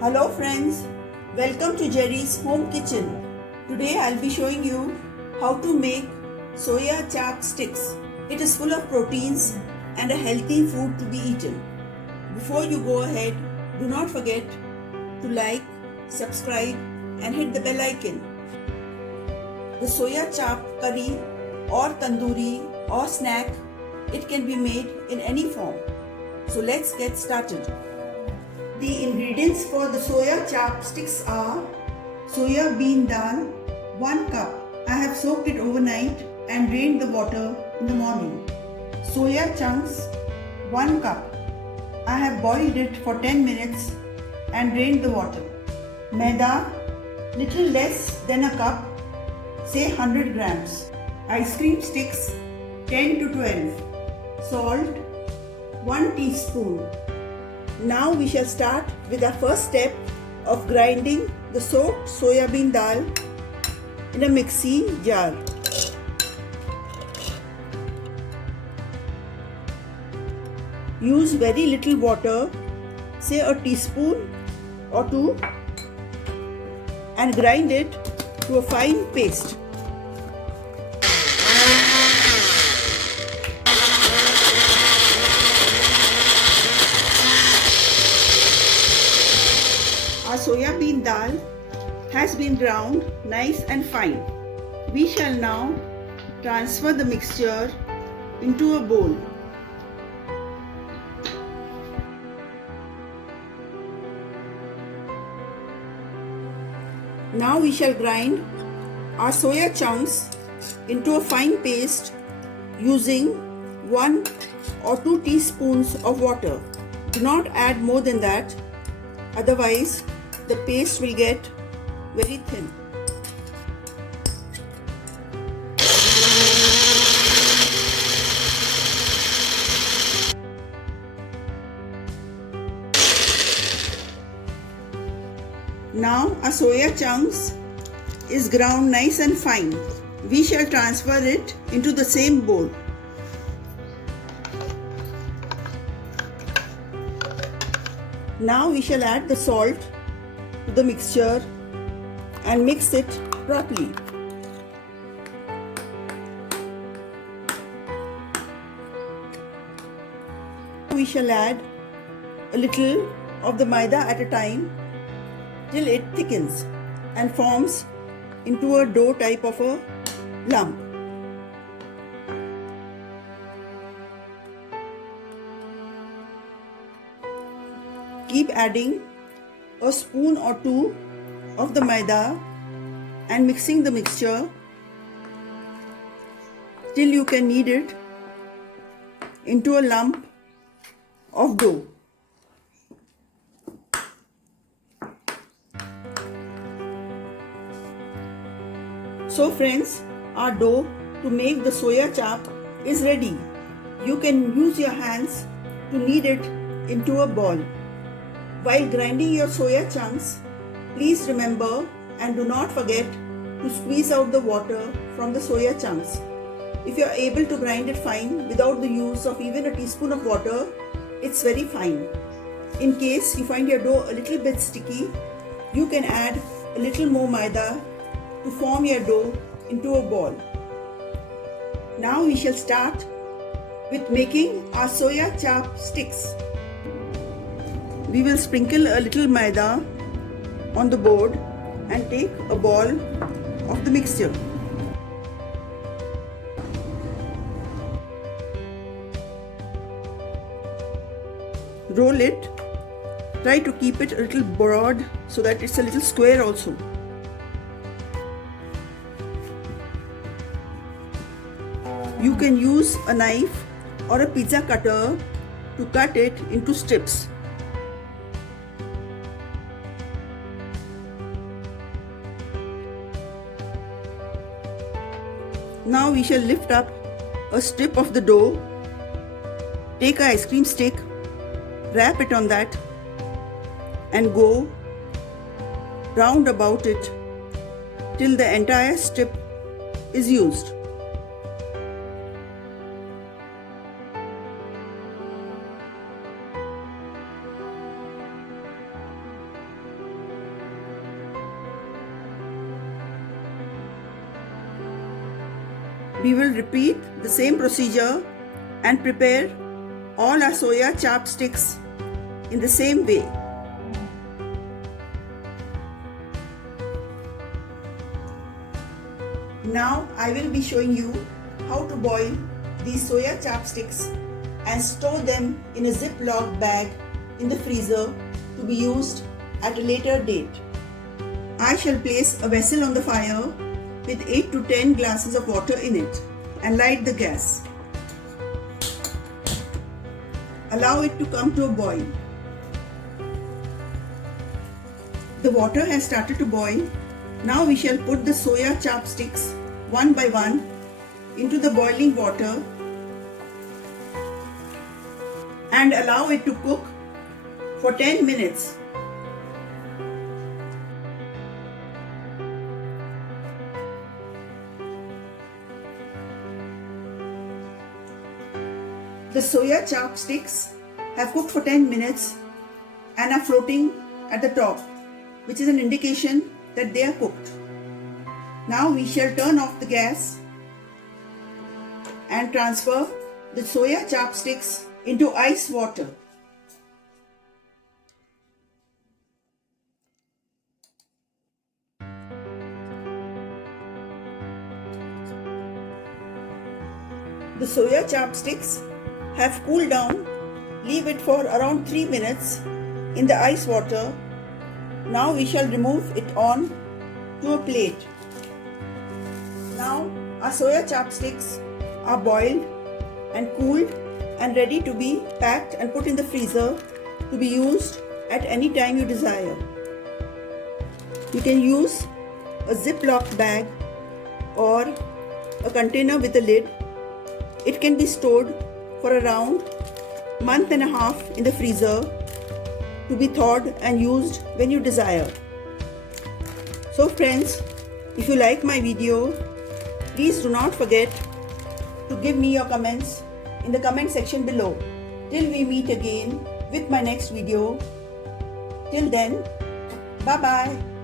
Hello friends, welcome to Jerry's Home Kitchen. Today I'll be showing you how to make soya chap sticks. It is full of proteins and a healthy food to be eaten. Before you go ahead, do not forget to like, subscribe and hit the bell icon. The soya chap curry or tandoori or snack, it can be made in any form. So let's get started. The ingredients for the soya chap sticks are soya bean dal 1 cup. I have soaked it overnight and drained the water in the morning. Soya chunks 1 cup. I have boiled it for 10 minutes and drained the water. Maida little less than a cup, say 100 grams. Ice cream sticks 10 to 12. Salt 1 teaspoon. Now we shall start with our first step of grinding the soaked soya bean dal in a mixie jar. Use very little water, say a teaspoon or two, and grind it to a fine paste. Our soya bean dal has been ground nice and fine. We shall now transfer the mixture into a bowl. Now we shall grind our soya chunks into a fine paste using 1 or 2 teaspoons of water. Do not add more than that, otherwise the paste will get very thin. Now our soya chunks is ground nice and fine. We shall transfer it into the same bowl. Now we shall add the salt to the mixture and mix it properly. We shall add a little of the maida at a time till it thickens and forms into a dough type of a lump. Keep adding a spoon or two of the maida and mixing the mixture till you can knead it into a lump of dough. So friends, our dough to make the soya chap is ready. You can use your hands to knead it into a ball. While grinding your soya chunks, please remember and do not forget to squeeze out the water from the soya chunks. If you are able to grind it fine without the use of even a teaspoon of water, it's very fine. In case you find your dough a little bit sticky, you can add a little more maida to form your dough into a ball. Now we shall start with making our soya chap sticks. We will sprinkle a little maida on the board and take a ball of the mixture. Roll it. Try to keep it a little broad so that it's a little square also. You can use a knife or a pizza cutter to cut it into strips. Now we shall lift up a strip of the dough, take an ice cream stick, wrap it on that and go round about it till the entire strip is used. We will repeat the same procedure and prepare all our soya chopsticks in the same way. Now I will be showing you how to boil these soya chopsticks and store them in a Ziploc bag in the freezer to be used at a later date. I shall place a vessel on the fire with 8 to 10 glasses of water in it and light the gas. Allow it to come to a boil. The water has started to boil. Now we shall put the soya chopsticks one by one into the boiling water and allow it to cook for 10 minutes. The soya chopsticks have cooked for 10 minutes and are floating at the top, which is an indication that they are cooked. Now we shall turn off the gas and transfer the soya chopsticks into ice water. The soya chopsticks have cooled down. Leave it for around 3 minutes in the ice water. Now we shall remove it on to a plate. Now our soya chopsticks are boiled and cooled and ready to be packed and put in the freezer to be used at any time you desire. You can use a Ziploc bag or a container with a lid. It can be stored for around a month and a half in the freezer to be thawed and used when you desire. So friends, if you like my video, please do not forget to give me your comments in the comment section below. Till we meet again with my next video. Till then, bye bye.